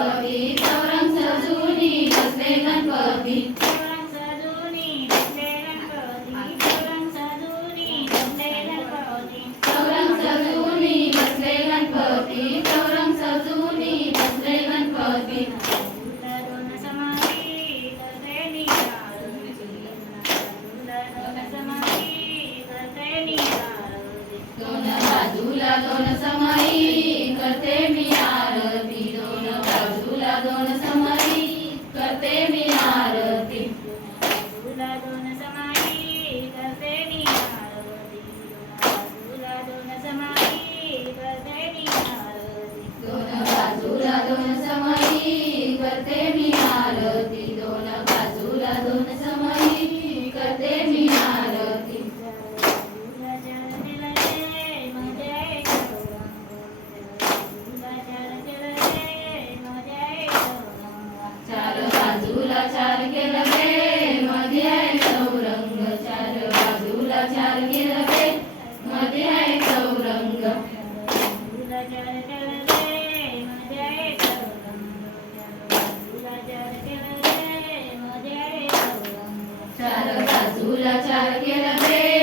गणपती चौरंग सजूनी बसले गणपती चौरंग सजूनी बसले गणपती चौरंग सजूनी बसले गणपती दोन बाजूला दोन समाई बाजूला चार केलं रे.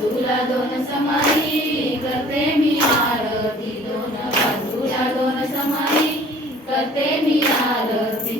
बाजूला दोन समाई करते मी आरती. दोन बाजूला दोन समाई करते मी आरती.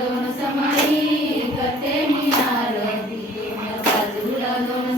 लगन समाई कते मिनार दी मजूर लगन